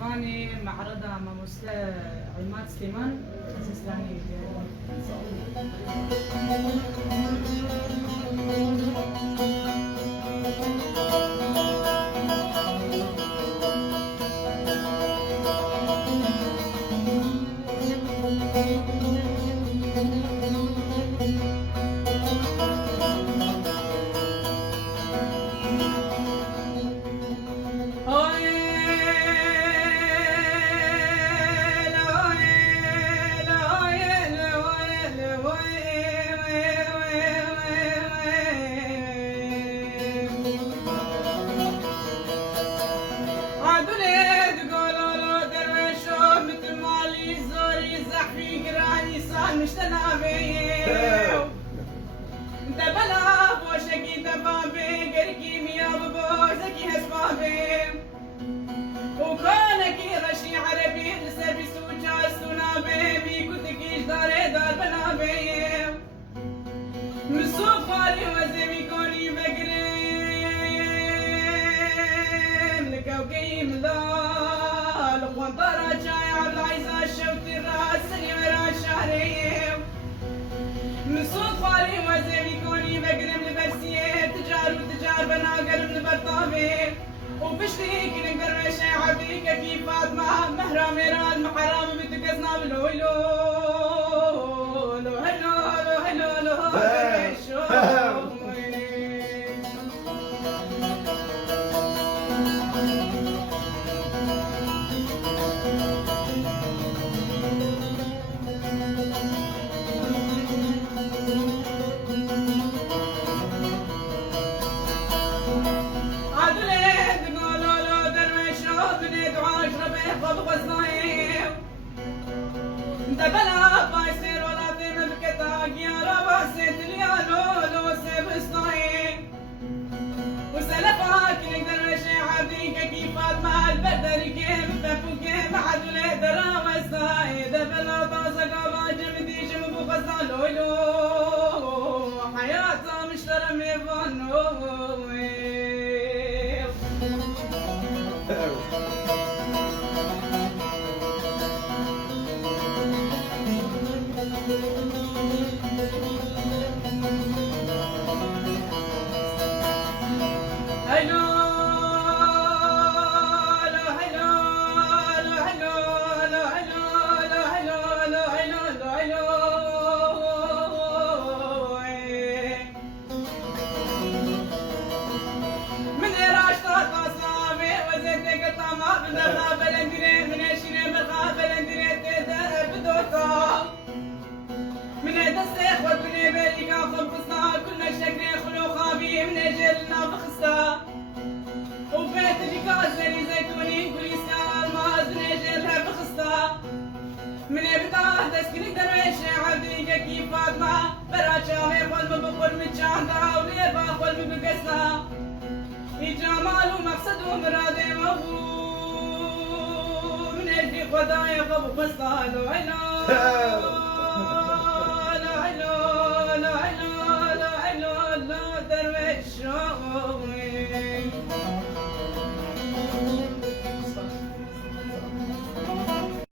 إيفاني معرضة ماموستا عماد سليمان أساسلاني مش تنابيو انت بلا بوشكي دبابي قركي ميا ببوزكي هسبابي وكونكي رشي عربي لسبي سوجا سنابي بيكوتكيش داري دار بنابي مسوق فاري وزمي كوني بقريم لكوكي ملال وانطرة جاي على عيزة الشوتي الراس سني ورا شهري مسوق فاري وزمي كوني بقرم لبرسيه تجار وتجار بناقر من برطابي وبشتيك نقدر شعبي كيف فاطمة مهرة ميران محرام بتقزنا بالهلو لو هلو لو هلو لو هلو انت بلا بايسير ولا تيم بكتاك يا ربا سيتليانو لو سيبستاي وسلفاك نقدر شعبي كيف فاطمة البدر كيف تفوك بعد ولا درا وساي ده بلا طاسك باجمدي جم بخزان لولو حياته مش ترى ميفانو من هذا السيخ وابني بالي خبصنا كل شكل خلوخا بي من اجلنا بخصا وبيت اللي كازني زيتوني كل يسال ما من اجلها بخصا من ابتاه دسكني درويش عبدي كيف فاطمة برا مي قلب بقول متشاندا ولي باقول بقصنا جمال ومقصد ومرادي مغفور من اجل خدايا قبو قصة لو